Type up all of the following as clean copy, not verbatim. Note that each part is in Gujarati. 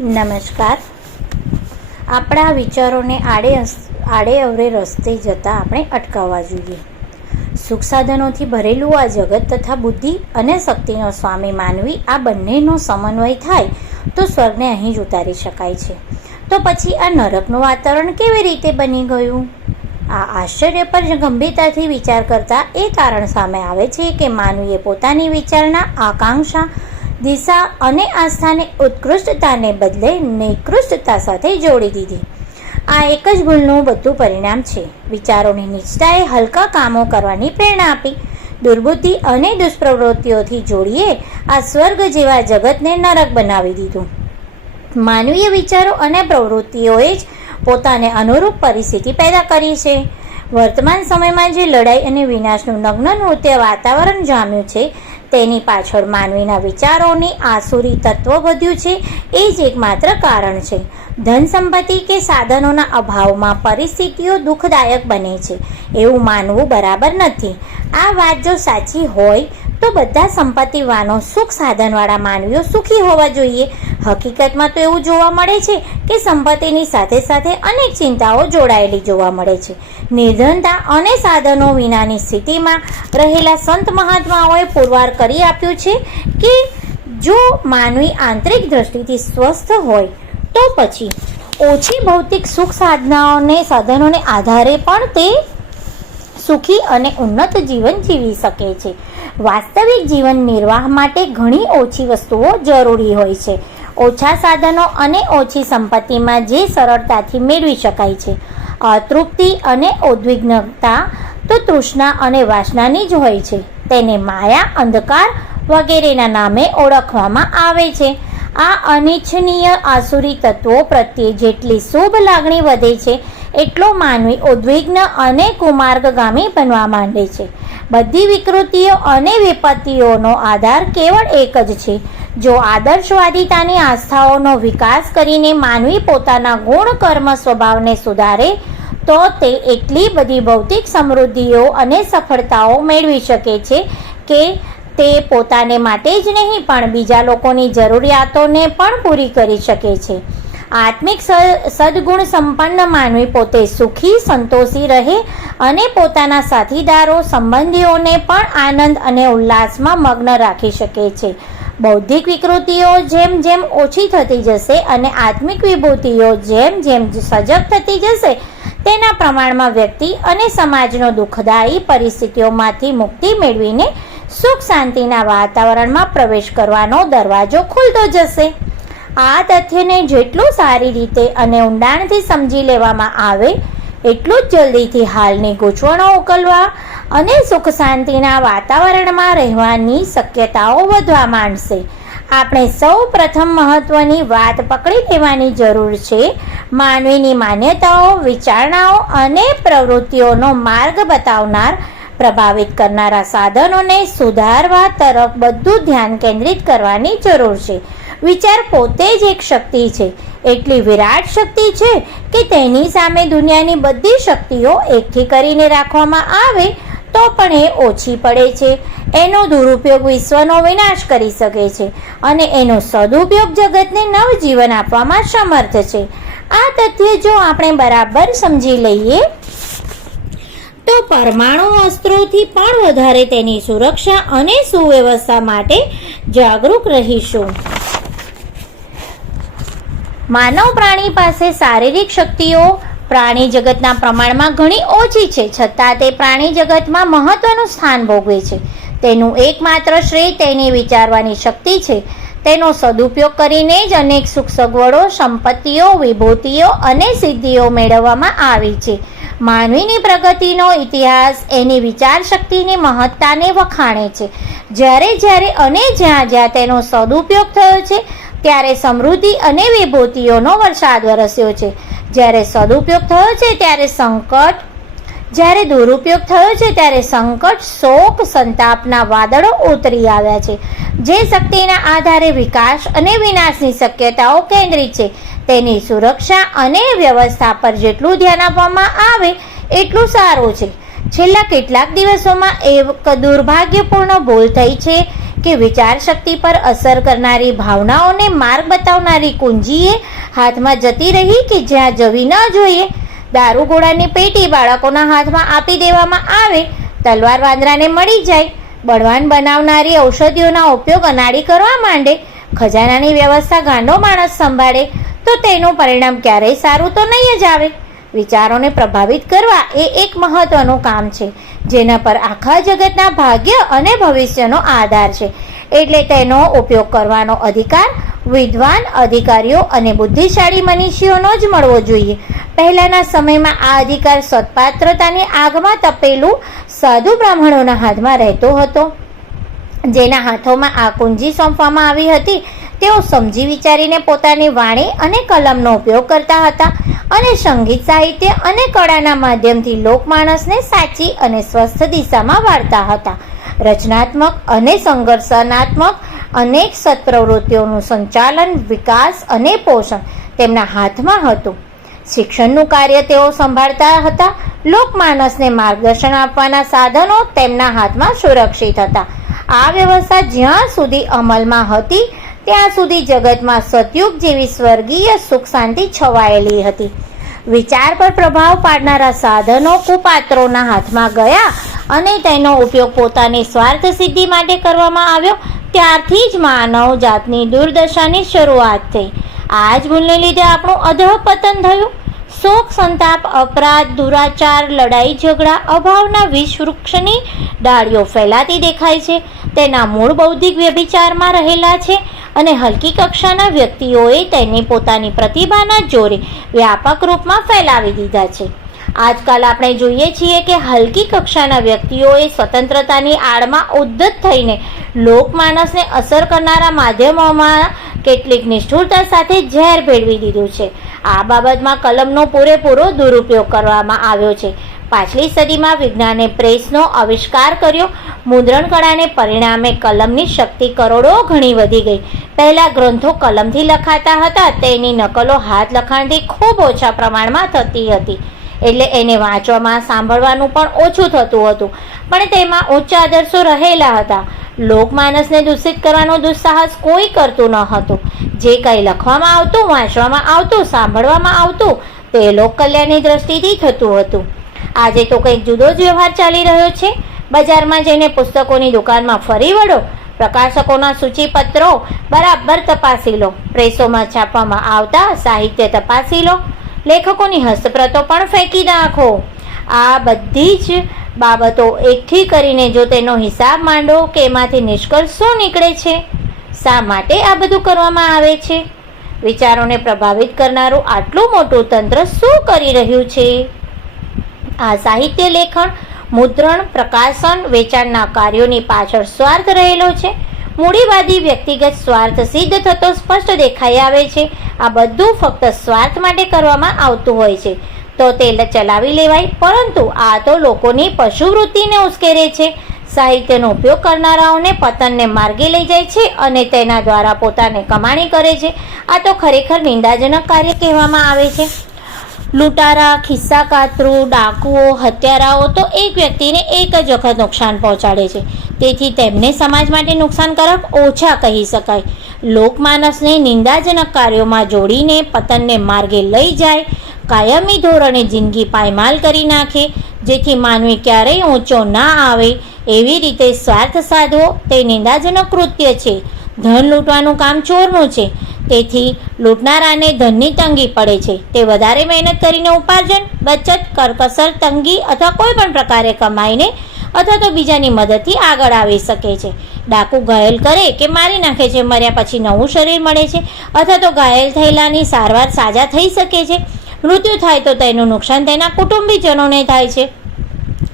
નમસ્કાર. આપણા વિચારોને આડે અવળે રસ્તે જતાં આપણે અટકાવવા જોઈએ. સુખ સાધનોથી ભરેલું આ જગત તથા બુદ્ધિ અને શક્તિનો સ્વામી માનવી આ બંનેનો સમન્વય થાય તો સ્વર્ગને અહીં જ ઉતારી શકાય છે. તો પછી આ નરકનું વાતાવરણ કેવી રીતે બની ગયું? આ આશ્ચર્ય પર ગંભીરતાથી વિચાર કરતા એ કારણ સામે આવે છે કે માનવીએ પોતાની વિચારણા, આકાંક્ષા, દિશા અને આસ્થાને ઉત્કૃષ્ટતાને બદલે નિકૃષ્ટતા સાથે જોડી દીધી. આ એક જ ભૂલનું બધું પરિણામ છે. વિચારોની નીચતાએ હલકા કામો કરવાની પ્રેરણા આપી. દુર્બુદ્ધિ અને દુષ્પ્રવૃત્તિઓથી જોડીએ આ સ્વર્ગ જેવા જગતને નરક બનાવી દીધું. માનવીય વિચારો અને પ્રવૃત્તિઓએ જ પોતાને અનુરૂપ પરિસ્થિતિ પેદા કરી છે. વર્તમાન સમયમાં જે લડાઈ અને વિનાશનું નગ્ન નૃત્ય વાતાવરણ જામ્યું છે તેની પાછળ માનવીના વિચારોની આસુરી તત્વ વધ્યું છે એ જ એકમાત્ર કારણ છે. ધન સંપત્તિ કે સાધનોના અભાવમાં પરિસ્થિતિઓ દુઃખદાયક બને છે એવું માનવું બરાબર નથી. આ વાત જો સાચી હોય તો બધા સંપત્તિવાનો સુખ સાધનવાળા માનવીઓ સુખી હોવા જોઈએ. હકીકતમાં તો એવું જોવા મળે છે કે સંપત્તિની સાથે સાથે અનેક ચિંતાઓ જોડાયેલી જોવા મળે છે. નિર્ધનતા અને સાધનો વિનાની સ્થિતિમાં રહેલા સંત મહાત્માઓએ પુરવાર કરી આપ્યું છે કે જો માનવી આંતરિક દ્રષ્ટિથી સ્વસ્થ હોય તો પછી ઓછી ભૌતિક સુખ સાધનોને આધારે પણ તે સુખી અને ઉન્નત જીવન જીવી શકે છે. વાસ્તવિક જીવન નિર્વાહ માટે ઘણી ઓછી વસ્તુઓ જરૂરી હોય છે. ઓછા સાધનો અને ઓછી સંપત્તિમાં જે સરળતાથી મેળવી શકાય છે. અતૃપ્તિ અને ઉદ્વિગ્નતા તો તૃષ્ણા અને વાસનાની જ હોય છે. તેને માયા, અંધકાર વગેરેના નામે ઓળખવામાં આવે છે. આ અનિચ્છનીય આસુરી તત્વો પ્રત્યે જેટલી શુભ લાગણી વધે છે એટલો માનવી ઉદ્વિગ્ન અને કુમાર્ગગામી બનવા માંડે છે. બધી વિકૃતિઓ અને વિપત્તિઓનો આધાર કેવળ એક જ છે. જો આદર્શવાદિતાની આસ્થાઓનો વિકાસ કરીને માનવી પોતાના ગુણ, કર્મ, સ્વભાવને સુધારે તો તે એટલી બધી ભૌતિક સમૃદ્ધિઓ અને સફળતાઓ મેળવી શકે છે કે તે પોતાને માટે જ નહીં પણ બીજા લોકોની જરૂરિયાતોને પણ પૂરી કરી શકે છે. આત્મિક સદગુણ સંપન્ન માનવી પોતે સુખી, સંતોષી રહે અને પોતાના સાથીદારો, સંબંધીઓને પણ આનંદ અને ઉલ્લાસમાં મગ્ન રાખી શકે છે. બૌદ્ધિક વિકૃતિઓ જેમ જેમ ઓછી થતી જશે અને આત્મિક વિભૂતિઓ જેમ જેમ સજગ થતી જશે તેના પ્રમાણમાં વ્યક્તિ અને સમાજનો દુઃખદાયી પરિસ્થિતિઓમાંથી મુક્તિ મેળવીને સુખ શાંતિના વાતાવરણમાં પ્રવેશ કરવાનો દરવાજો ખુલતો જશે. આ તથ્યને જેટલું સારી રીતે અને ઊંડાણથી સમજી લેવામાં આવે એટલું જ જલ્દીથી હાલની ગૂંચવણો ઉકેલવા અને સુખ શાંતિના વાતાવરણમાં રહેવાની શક્યતાઓ વધવા માંડશે. આપણે સૌ પ્રથમ મહત્વની વાત પકડી લેવાની જરૂર છે. માનવીની માન્યતાઓ, વિચારણાઓ અને પ્રવૃત્તિઓનો માર્ગ બતાવનાર, પ્રભાવિત કરનારા સાધનોને સુધારવા તરફ બધું ધ્યાન કેન્દ્રિત કરવાની જરૂર છે. વિચાર પોતે જ એક શક્તિ છે, એટલી વિરાટ શક્તિ છે કે તેની સામે દુનિયાની બધી શક્તિઓ એકઠી કરીને રાખવામાં આવે તો પણ એ ઓછી પડે છે. એનો દુરુપયોગ વિશ્વનો વિનાશ કરી શકે છે અને એનો સદુપયોગ જગતને નવજીવન આપવામાં સમર્થ છે. આ તથ્ય જો આપણે બરાબર સમજી લઈએ તો પરમાણુ અસ્ત્રોથી પણ વધારે તેની સુરક્ષા અને સુવ્યવસ્થા માટે જાગૃત રહીશું. માનવ પ્રાણી પાસે શારીરિક શક્તિઓ પ્રાણી જગતના પ્રમાણમાં ઘણી ઓછી છે, છતાં તે પ્રાણી જગતમાં મહત્વનું સ્થાન ભોગવે છે. તેનું એકમાત્ર શ્રેય તેની વિચારવાની શક્તિ છે. તેનો સદુપયોગ કરીને જ અનેક સુખ સગવડો, સંપત્તિઓ, વિભૂતિઓ અને સિદ્ધિઓ મેળવવામાં આવી છે. માનવીની પ્રગતિનો ઇતિહાસ એની વિચાર શક્તિની મહત્તાને વખાણે છે. જ્યારે જ્યારે અને જ્યાં જ્યાં તેનો સદુપયોગ થયો છે ત્યારે સમૃદ્ધિ અને વિભૂતિઓનો વરસાદ વરસ્યો છે. જ્યારે સદુપયોગ થયો છે ત્યારે સંકટ, જ્યારે દુરુપયોગ થયો છે ત્યારે સંકટ, શોક, સંતાપના વાદળો ઉતરી આવ્યા છે. જે શક્તિના આધારે વિકાસ અને વિનાશની શક્યતાઓ કેન્દ્રિત છે તેની સુરક્ષા અને વ્યવસ્થા પર જેટલું ધ્યાન આપવામાં આવે એટલું સારું છે. છેલ્લા કેટલાક દિવસોમાં એક દુર્ભાગ્યપૂર્ણ ભૂલ થઈ છે કે વિચાર શક્તિ પર અસર કરનારી ભાવનાઓને માર્ગ બતાવનારી કુંજીએ હાથમાં જતી રહી કે જ્યાં જવી ન જોઈએ. દારૂગોળાની પેટી બાળકોના હાથમાં આપી દેવામાં આવે, તલવાર વાંદરાને મળી જાય, બળવાન બનાવનારી ઔષધિઓના ઉપયોગ અનાડી કરવા માંડે, ખજાનાની વ્યવસ્થા ગાંડો માણસ સંભાળે, તો તેનું પરિણામ ક્યારેય સારું તો નહીં જ આવે. વિચારોને પ્રભાવિત કરવા એ એક મહત્વનું કામ છે, જેના પર આખા જગતના ભાગ્ય અને ભવિષ્યનો આધાર છે. એટલે તેનો ઉપયોગ કરવાનો અધિકાર વિદ્વાન અધિકારીઓ અને બુદ્ધિશાળી મનીષીઓનો જ મળવો જોઈએ. પહેલાના સમયમાં આ અધિકાર સત્પાત્રતાની આગમાં તપેલું સાધુ બ્રાહ્મણોના હાથમાં રહેતો હતો. જેના હાથોમાં આ કુંજી સોંપવામાં આવી હતી, તેઓ સમજી વિચારીને પોતાની વાણી અને કલમનો ઉપયોગ કરતા હતા અને સંગીત, સાહિત્ય અને કળાના માધ્યમથી લોકમાનસને સાચી અને સ્વસ્થ દિશામાં વાળતા હતા. રચનાત્મક અને સંઘર્ષનાત્મક અનેક સત્પ્રવૃત્તિઓનું સંચાલન, વિકાસ અને પોષણ તેમના હાથમાં હતું. શિક્ષણનું કાર્ય તેઓ સંભાળતા હતા. લોકમાનસને માર્ગદર્શન આપવાના સાધનો તેમના હાથમાં સુરક્ષિત હતા. આ વ્યવસ્થા જ્યાં સુધી અમલમાં હતી ત્યાં સુધી જગતમાં સતયુગ જેવી સ્વર્ગીય સુખ શાંતિ છવાયેલી હતી. વિચાર પર પ્રભાવ પાડનારા સાધનો કુપાત્રોના હાથમાં ગયા અને તેનો ઉપયોગ પોતાની સ્વાર્થ સિદ્ધિ માટે કરવામાં આવ્યો. ત્યારથી જ માનવ જાતની દુર્દશાની શરૂઆત થઈ. આ જ ભૂલને લીધે આપણું અધઃપતન થયું. શોક, સંતાપ, અપરાધ, દુરાચાર, લડાઈ ઝઘડા, અભાવના વિષવૃક્ષની ડાળીઓ ફેલાતી દેખાય છે. તેના મૂળ બૌદ્ધિક વ્યભિચારમાં રહેલા છે અને હલકી કક્ષાના વ્યક્તિઓએ તેને પોતાની પ્રતિભાના જોરે વ્યાપક રૂપમાં ફેલાવી દીધા છે. આજકાલ આપણે જોઈએ છીએ કે હલકી કક્ષાના વ્યક્તિઓએ સ્વતંત્રતાની આડમાં ઉદ્ધત થઈને લોકમાનસને અસર કરનારા માધ્યમોમાં કેટલીક નિષ્ઠુરતા સાથે ઝેર ભેળવી દીધું છે. આ બાબતમાં કલમનો પૂરેપૂરો દુરુપયોગ કરવામાં આવ્યો છે. પાછલી સદીમાં વિજ્ઞાને પ્રેસનો આવિષ્કાર કર્યો. મુદ્રણ કળાને પરિણામે કલમની શક્તિ કરોડો ઘણી વધી ગઈ. પહેલાં ગ્રંથો કલમથી લખાતા હતા, તેની નકલો હાથ લખાણથી ખૂબ ઓછા પ્રમાણમાં થતી હતી. એટલે એને વાંચવામાં, સાંભળવાનું પણ ઓછું થતું હતું, પણ તેમાં ઉચ્ચ આદર્શો રહેલા હતા. લોકમાનસને દૂષિત કરવાનો દુસ્સાહસ કોઈ કરતું ન હતું. જે કંઈ લખવામાં આવતું, વાંચવામાં આવતું, સાંભળવામાં આવતું, તે લોક કલ્યાણની દ્રષ્ટિથી થતું હતું. આજે તો કંઈક જુદો જ વ્યવહાર ચાલી રહ્યો છે. બજારમાં જઈને પુસ્તકોની દુકાનમાં ફરી વળો, પ્રકાશકોના સૂચિપત્રો બરાબર તપાસી લો, પ્રેસોમાં છાપવામાં આવતા સાહિત્ય તપાસી લો, લેખકોની હસ્તપ્રતો પણ ફેંકી નાખો. આ બધી જ બાબતો એકઠી કરીને જો તેનો હિસાબ માંડો કે એમાંથી નિષ્કર્ષ શું નીકળે છે, શા માટે આ બધું કરવામાં આવે છે, વિચારોને પ્રભાવિત કરનારું આટલું મોટું તંત્ર શું કરી રહ્યું છે? આ સાહિત્ય લેખન, મુદ્રણ, પ્રકાશન, વેચાણના કાર્યોની પાછળ સ્વાર્થ રહેલો છે. મૂડીવાદી વ્યક્તિગત સ્વાર્થ સિદ્ધ થતો સ્પષ્ટ દેખાઈ આવે છે. આ બધું ફક્ત સ્વાર્થ માટે કરવામાં આવતું હોય છે તો તે ચલાવી લેવાય, પરંતુ આ તો લોકોની પશુવૃત્તિને ઉશ્કેરે છે. સાહિત્યનો ઉપયોગ કરનારાઓને પતનને માર્ગે લઈ જાય છે અને તેના દ્વારા પોતાને કમાણી કરે છે. આ તો ખરેખર નિંદાજનક કાર્ય કહેવામાં આવે છે. લૂંટારા, ખિસ્સાકાતરું, ડાકુઓ, હત્યારાઓ તો એક વ્યક્તિને એક જ વખત નુકસાન પહોંચાડે છે. તેથી તેમને સમાજ માટે નુકસાનકારક ઓછા કહી શકાય. લોકમાનસને નિંદાજનક કાર્યોમાં જોડીને પતનને માર્ગે લઈ જાય, કાયમી ધોરણે જિંદગી પાયમાલ કરી નાખે, જેથી માનવી ક્યારેય ઊંચો ના આવે, એવી રીતે સ્વાર્થ સાધવો તે નિંદાજનક કૃત્ય છે. ધન લૂંટવાનું કામ ચોરનું છે. તેથી લૂંટનારાને ધનની તંગી પડે છે. તે વધારે મહેનત કરીને ઉપાર્જન, બચત, કરકસર, તંગી અથવા કોઈ પણ પ્રકારે કમાઈને અથવા તો બીજાની મદદથી આગળ આવી શકે છે. ડાકુ ઘાયલ કરે કે મારી નાખે છે, મર્યા પછી નવું શરીર મળે છે, અથવા તો ઘાયલ થયેલાની સારવાર સાજા થઈ શકે છે. મૃત્યુ થાય તો તેનું નુકસાન તેના કુટુંબીજનોને થાય છે.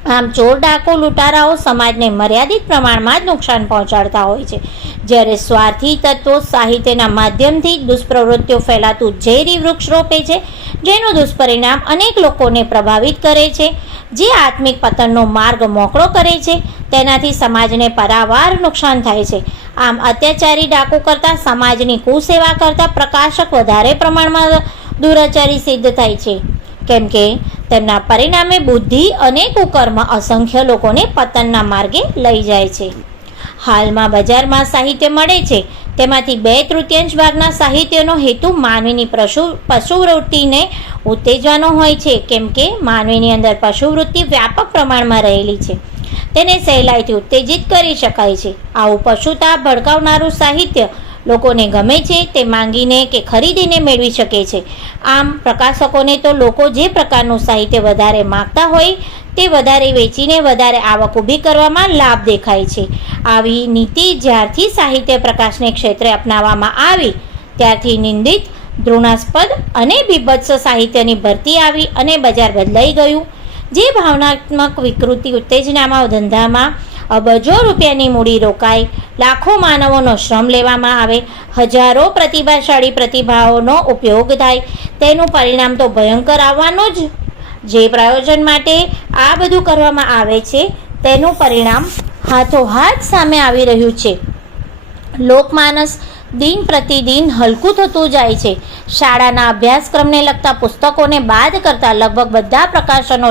આમ ચોર, ડાકુ, લૂંટારાઓ સમાજને મર્યાદિત પ્રમાણમાં જ નુકસાન પહોંચાડતા હોય છે. જ્યારે સ્વાર્થી તત્વો સાહિત્યના માધ્યમથી દુષ્પ્રવૃત્તિઓ ફેલાતું ઝેરી વૃક્ષ રોપે છે, જેનું દુષ્પરિણામ અનેક લોકોને પ્રભાવિત કરે છે, જે આત્મિક પતનનો માર્ગ મોકળો કરે છે. તેનાથી સમાજને પારાવાર નુકસાન થાય છે. આમ અત્યાચારી ડાકુ કરતાં સમાજની કુસેવા કરતાં પ્રકાશક વધારે પ્રમાણમાં દુરાચારી સિદ્ધ થાય છે, કેમ કે તેમના પરિણામે બુદ્ધિ અને કુકર્મ અસંખ્ય લોકોને પતનના માર્ગે લઈ જાય છે. હાલમાં બજારમાં સાહિત્ય મળે છે તેમાંથી 2/3 ભાગના સાહિત્યનો હેતુ માનવીની પશુવૃત્તિને ઉત્તેજવાનો હોય છે, કેમ કે માનવીની અંદર પશુવૃત્તિ વ્યાપક પ્રમાણમાં રહેલી છે. તેને સહેલાઈથી ઉત્તેજિત કરી શકાય છે. આવું પશુતા ભડકાવનારું સાહિત્ય લોકોને ગમે છે તે માંગીને કે ખરીદીને મેળવી શકે છે. આમ પ્રકાશકોને તો લોકો જે પ્રકારનું સાહિત્ય વધારે માગતા હોય તે વધારે વેચીને વધારે આવક ઊભી કરવામાં લાભ દેખાય છે. આવી નીતિ જ્યારથી સાહિત્ય પ્રકાશને ક્ષેત્રે અપનાવવામાં આવી ત્યારથી નિંદિત, ઘૃણાસ્પદ અને બીભત્સ સાહિત્યની ભરતી આવી અને બજાર બદલાઈ ગયું. જે ભાવનાત્મક વિકૃતિ ઉત્તેજનામાં ધંધામાં અબજો રૂપિયાની મૂડી રોકાય, લાખો માનવોનો શ્રમ લેવામાં આવે, હજારો પ્રતિભાશાળી પ્રતિભાઓનો ઉપયોગ થાય, તેનું પરિણામ તો ભયંકર આવવાનું જ. જે પ્રયોજન માટે આ બધું કરવામાં આવે છે તેનું પરિણામ હાથોહાથ સામે આવી રહ્યું છે. લોકમાનસ દિન પ્રતિદિન હલકું થતું જાય છે. શાળાના અભ્યાસક્રમને લગતા પુસ્તકોને બાદ કરતા લગભગ બધા પ્રકાશનો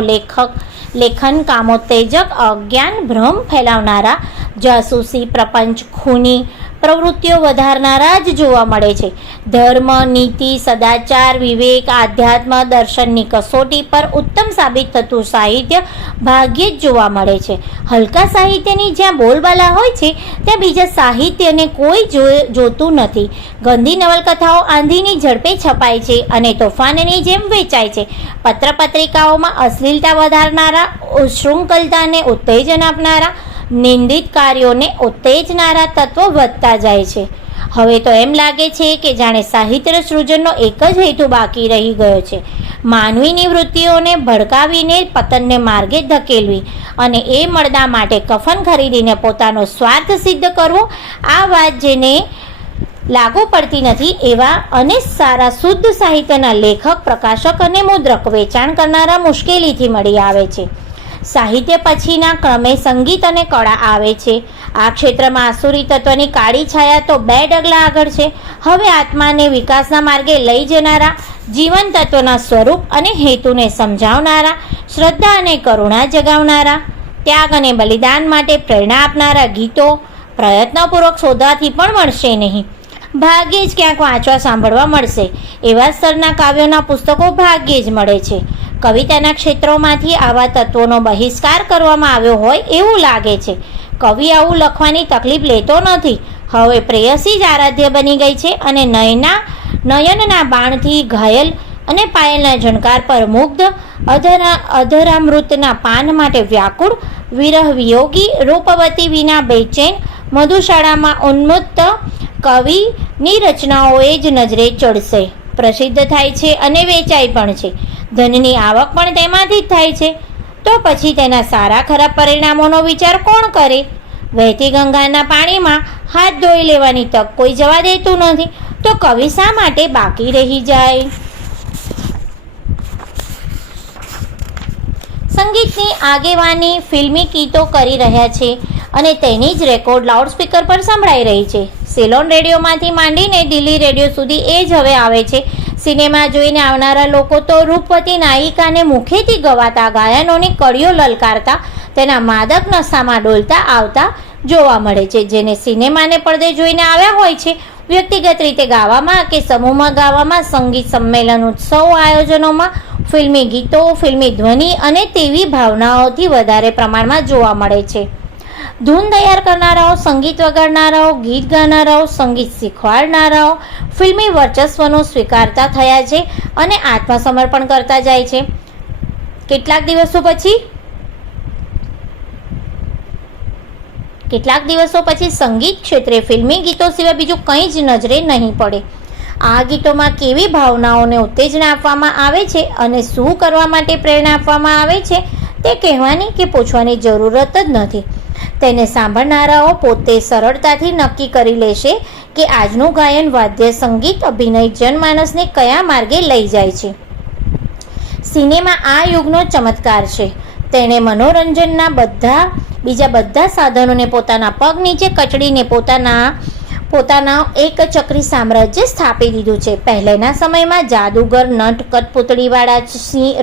લેખન કામોત્તેજક, અજ્ઞાન, ભ્રમ ફેલાવનારા, જાસૂસી, પ્રપંચ, ખૂની પ્રવૃત્તિઓ વધારનારા જ જોવા મળે છે. ધર્મ, નીતિ, સદાચાર, વિવેક, આધ્યાત્મ, દર્શનની કસોટી પર ઉત્તમ સાબિત થતું સાહિત્ય ભાગ્યે જ જોવા મળે છે. હલકા સાહિત્યની જ્યાં બોલબાલા હોય છે ત્યાં બીજા સાહિત્યને કોઈ જોતું નથી. ગંદી નવલકથાઓ આંધીની ઝડપે છપાય છે અને તોફાનની જેમ વેચાય છે. પત્રપત્રિકાઓમાં અશ્લીલતા વધારનારા, ઉચ્છૃંખલતાને ઉત્તેજન આપનારા, નિંદિત કાર્યોને ઉત્તેજનારા તત્વો વધતા જાય છે. હવે તો એમ લાગે છે કે જાણે સાહિત્ય સૃજનનો એક જ હેતુ બાકી રહી ગયો છે: માનવીની વૃત્તિઓને ભડકાવીને પતનને માર્ગે ધકેલવી અને એ મળદા માટે કફન ખરીદીને પોતાનો સ્વાર્થ સિદ્ધ કરવો. આ વાત જેને લાગુ પડતી નથી એવા અને સારા શુદ્ધ સાહિત્યના લેખક, પ્રકાશક અને મુદ્રક વેચાણ કરનારા મુશ્કેલીથી મળી આવે છે. સાહિત્ય પછીના ક્રમે સંગીત અને કળા આવે છે. આ ક્ષેત્રમાં આસુરી તત્વની કાળી છાયા તો 2 ડગલા આગળ છે. હવે આત્માને વિકાસના માર્ગે લઈ જનારા, જીવન તત્વના સ્વરૂપ અને હેતુને સમજાવનારા, શ્રદ્ધા અને કરુણા જગાવનારા, ત્યાગ અને બલિદાન માટે પ્રેરણા આપનારા ગીતો પ્રયત્નપૂર્વક શોધવાથી પણ મળશે નહીં. ભાગ્યે જ ક્યાંક વાંચવા સાંભળવા મળશે. એવા સ્તરના કાવ્યોના પુસ્તકો ભાગ્યે જ મળે છે. કવિતાના ક્ષેત્રોમાંથી આવા તત્વોનો બહિષ્કાર કરવામાં આવ્યો હોય એવું લાગે છે. કવિ આવું લખવાની તકલીફ લેતો નથી. હવે પ્રેયસી જ આરાધ્ય બની ગઈ છે અને નયનના બાણથી ઘાયલ અને પાયલના ઝણકાર પર મુગ્ધ, અધરામૃતના પાન માટે વ્યાકુળ, વિરહ વિયોગી, રૂપવતી વિના બેચેન, મધુશાળામાં ઉન્મત્ત કવિની રચનાઓએ જ નજરે ચડશે, પ્રસિદ્ધ થાય છે અને વેચાય પણ છે. ધનની આવક પણ તેમાંથી જ થાય છે. તો પછી તેના સારા ખરાબ પરિણામોનો વિચાર કોણ કરે? વહેતી ગંગાના પાણીમાં હાથ ધોઈ લેવાની તક કોઈ જવા દેતું નથી. તો કવિ શા માટે બાકી રહી જાય? સંગીતની આગેવાની ફિલ્મી ગીતો કરી રહ્યા છે અને તેની જ રેકોર્ડ લાઉડસ્પીકર પર સંભળાઈ રહી છે. સેલોન રેડિયોમાંથી માંડીને દિલ્હી રેડિયો સુધી એ જ હવે આવે છે. સિનેમા જોઈને આવનારા લોકો તો રૂપવતી નાયિકાને મુખેથી ગવાતા ગાયનોની કડીઓ લલકારતા તેના માદક નશામાં ડોલતા આવતા જોવા મળે છે. જેને સિનેમાને પડદે જોઈને આવ્યા હોય છે, વ્યક્તિગત રીતે ગાવામાં કે સમૂહમાં ગાવામાં, સંગીત સંમેલન, ઉત્સવ આયોજનોમાં ફિલ્મી ગીતો, ફિલ્મી ધ્વનિ અને તેવી ભાવનાઓથી વધારે પ્રમાણમાં જોવા મળે છે. ધૂન તૈયાર કરનારાઓ, સંગીત વગાડનારાઓ, ગીત ગાનારાઓ, સંગીત શીખવાડનારાઓ ફિલ્મી વર્ચસ્વનો સ્વીકારતા થયા છે અને આત્મસમર્પણ કરતા જાય છે. કેટલાક દિવસો પછી સંગીત ક્ષેત્રે ફિલ્મી ગીતો સિવાય બીજું કંઈ જ નજરે નહીં પડે. આ ગીતોમાં કેવી ભાવનાઓને ઉત્તેજના આપવામાં આવે છે અને શું કરવા માટે પ્રેરણા આપવામાં આવે છે તે કહેવાની કે પૂછવાની જરૂરત જ નથી. તેને સાંભળનારાઓ પોતે સરળતાથી નક્કી કરી લેશે કે આજનું ગાયન, વાદ્ય સંગીત, અભિનય જનમાનસને કયા માર્ગે લઈ જાય છે. સિનેમા આ યુગનો ચમત્કાર છે. તેણે મનોરંજનના બીજા બધા સાધનોને પોતાના પગ નીચે કચડીને પોતાના એક ચક્રી સામ્રાજ્ય સ્થાપી દીધું છે. પહેલાના સમયમાં જાદુગર, નટ, કઠપૂતળીવાળા,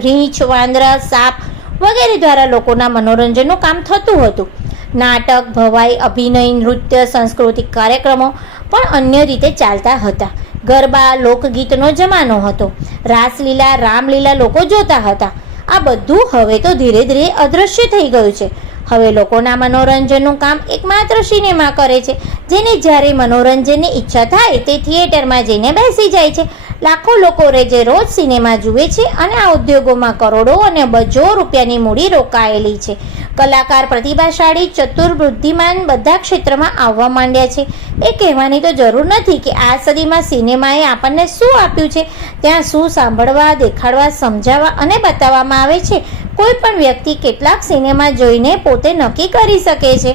રીંછ, વાંદરા, સાપ વગેરે દ્વારા લોકોના મનોરંજનનું કામ થતું હતું. નાટક, ભવાઈ, અભિનય, નૃત્ય, સાંસ્કૃતિક કાર્યક્રમો પણ અન્ય રીતે ચાલતા હતા. ગરબા, લોકગીતનો જમાનો હતો. રાસલીલા, રામલીલા લોકો જોતા હતા. આ બધું હવે તો ધીરે ધીરે અદૃશ્ય થઈ ગયું છે. હવે લોકોના મનોરંજનનું કામ એકમાત્ર સિનેમા કરે છે. જેને જ્યારે મનોરંજનની ઈચ્છા થાય તે થિયેટરમાં જઈને બેસી જાય છે. લાખો લોકો જે રોજ સિનેમા જુએ છે અને આ ઉદ્યોગોમાં કરોડો અને અબજો રૂપિયાની મૂડી રોકાયેલી છે. કલાકાર, પ્રતિભાશાળી, ચતુર, બુદ્ધિમાન બધા ક્ષેત્રમાં આવવા માંડ્યા છે. એ કહેવાની તો જરૂર નથી કે આ સદીમાં સિનેમાએ આપણને શું આપ્યું છે. ત્યાં શું સાંભળવા, દેખાડવા, સમજાવવા અને બતાવવામાં આવે છે. કોઈ પણ વ્યક્તિ કેટલાક સિનેમા જોઈને પોતે નક્કી કરી શકે છે.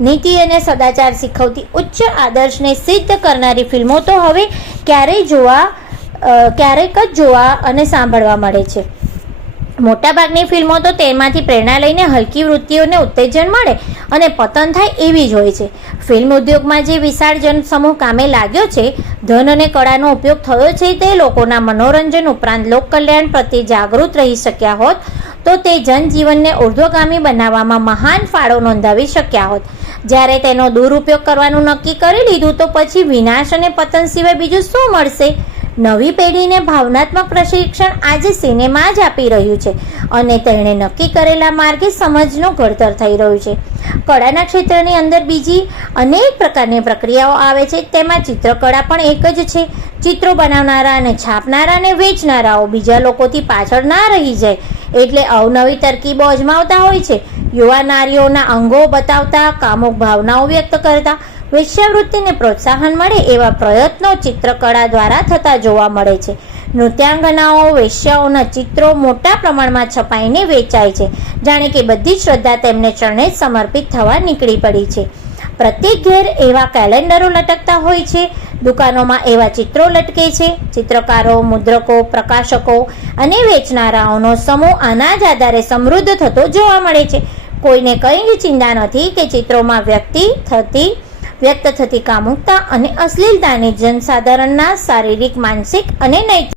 નીતિ અને સદાચાર શીખવતી ઉચ્ચ આદર્શને સિદ્ધ કરનારી ફિલ્મો તો હવે ક્યારેક જ જોવા અને સાંભળવા મળે છે. મોટાભાગની ફિલ્મો તો તેમાંથી પ્રેરણા લઈને હલકી વૃત્તિઓને ઉત્તેજન મળે અને પતન થાય એવી જ હોય છે. ફિલ્મ ઉદ્યોગમાં જે વિશાળ જનસમૂહ કામે લાગ્યો છે, ધન અને કળાનો ઉપયોગ થયો છે, તે લોકોના મનોરંજન ઉપરાંત લોકકલ્યાણ પ્રત્યે જાગૃત રહી શક્યા હોત તો તે જનજીવનને ઉર્ધ્વગામી બનાવવામાં મહાન ફાળો નોંધાવી શક્યા હોત. જ્યારે તેનો દુરુપયોગ કરવાનું નક્કી કરી લીધું તો પછી વિનાશ અને પતન સિવાય બીજું શું મળશે? નવી પેઢીને ભાવનાત્મક પ્રશિક્ષણ આજે સિનેમા જ આપી રહ્યું છે અને તેણે નક્કી કરેલા માર્ગે સમજનું ઘડતર થઈ રહ્યું છે. કળાના ક્ષેત્રની અંદર બીજી અનેક પ્રકારની પ્રક્રિયાઓ આવે છે. તેમાં ચિત્રકળા પણ એક જ છે. ચિત્રો બનાવનારા અને છાપનારા અને વેચનારાઓ બીજા લોકોથી પાછળ ના રહી જાય એટલે અવનવી તરકીબો અજમાવતા હોય છે. યુવા નારીઓના અંગો બતાવતા, કામુક ભાવનાઓ વ્યક્ત કરતા, વેશ્યાવૃત્તિને પ્રોત્સાહન મળે એવા પ્રયત્નો ચિત્રકળા દ્વારા થતા જોવા મળે છે. નૃત્યાંગનાઓ, વેશ્યાઓના ચિત્રો મોટા પ્રમાણમાં છપાઈને વેચાય છે. જાણે કે બધી શ્રદ્ધા તેમને ચરણે જ સમર્પિત થવા નીકળી પડી છે. પ્રત્યેક ઘેર એવા કેલેન્ડરો લટકતા હોય છે. દુકાનોમાં એવા ચિત્રો લટકે છે. ચિત્રકારો, મુદ્રકો, પ્રકાશકો અને વેચનારાઓનો સમૂહ આના જ આધારે સમૃદ્ધ થતો જોવા મળે છે. કોઈને કંઈ જ ચિંતા નથી કે ચિત્રોમાં વ્યક્ત થતી કામુકતા અને અશ્લીલતાને જનસાધારણના શારીરિક, માનસિક અને નૈતિક